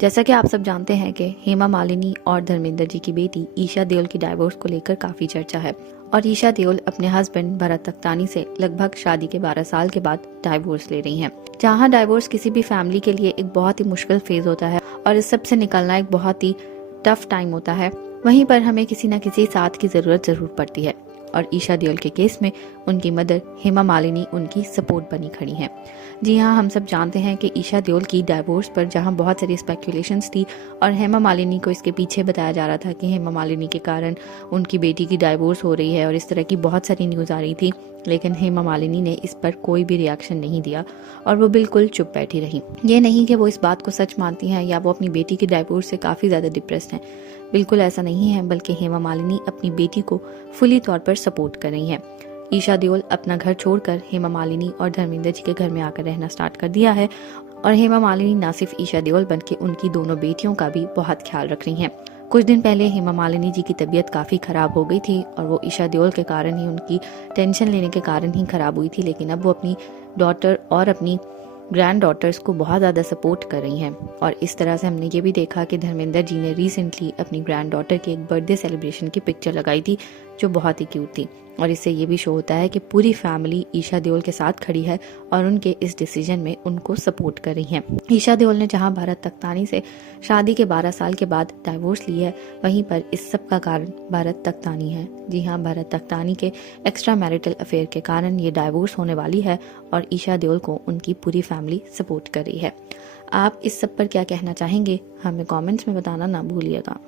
जैसा कि आप सब जानते हैं कि हेमा मालिनी और धर्मेंद्र जी की बेटी ईशा देओल की डाइवोर्स को लेकर काफी चर्चा है और ईशा देओल अपने हस्बैंड भरत तख्तानी से लगभग शादी के 12 साल के बाद डाइवोर्स ले रही हैं। जहां डाइवोर्स किसी भी फैमिली के लिए एक बहुत ही मुश्किल फेज होता है और इस सब से निकलना एक बहुत ही टफ टाइम होता है, वहीं पर हमें किसी न किसी साथ की जरूरत जरूर पड़ती है और ईशा देओल के केस में उनकी मदर हेमा मालिनी उनकी सपोर्ट बनी खड़ी हैं। जी हाँ, हम सब जानते हैं कि ईशा देओल की डाइवोर्स पर जहां बहुत सारी स्पेकुलेशंस थी और हेमा मालिनी को इसके पीछे बताया जा रहा था कि हेमा मालिनी के कारण उनकी बेटी की डाइवोर्स हो रही है और इस तरह की बहुत सारी न्यूज़ आ रही थी, लेकिन हेमा मालिनी ने इस पर कोई भी रिएक्शन नहीं दिया और वो बिल्कुल चुप बैठी रही। ये नहीं कि वो इस बात को सच मानती हैं या वो अपनी बेटी की डाइवोर्स से काफ़ी ज़्यादा डिप्रेस्ड हैं, बिल्कुल ऐसा नहीं है, बल्कि हेमा मालिनी अपनी बेटी को फुली तौर पर सपोर्ट कर रही हैं। ईशा देओल अपना घर छोड़कर हेमा मालिनी और धर्मेंद्र जी के घर में आकर रहना स्टार्ट कर दिया है और हेमा मालिनी न सिर्फ ईशा देओल बल्कि उनकी दोनों बेटियों का भी बहुत ख्याल रख रही हैं। कुछ दिन पहले हेमा मालिनी जी की तबीयत काफ़ी ख़राब हो गई थी और वो ईशा देओल के कारण ही, उनकी टेंशन लेने के कारण ही ख़राब हुई थी, लेकिन अब वो अपनी डॉटर और अपनी ग्रैंड डॉटर्स को बहुत ज़्यादा सपोर्ट कर रही हैं। और इस तरह से हमने ये भी देखा कि धर्मेंद्र जी ने रिसेंटली अपनी ग्रैंड डॉटर की एक बर्थडे सेलिब्रेशन की पिक्चर लगाई थी जो बहुत ही क्यूट थी और इससे ये भी शो होता है कि पूरी फैमिली ईशा देओल के साथ खड़ी है और उनके इस डिसीजन में उनको सपोर्ट कर रही है। ईशा देओल ने जहां भरत तख्तानी से शादी के 12 साल के बाद डाइवोर्स ली है, वहीं पर इस सब का कारण भरत तख्तानी है। जी हाँ, भरत तख्तानी के एक्स्ट्रा मैरिटल अफेयर के कारण ये डाइवोर्स होने वाली है और ईशा देओल को उनकी पूरी फैमिली सपोर्ट कर रही है। आप इस सब पर क्या कहना चाहेंगे, हमें कमेंट्स में बताना ना भूलिएगा।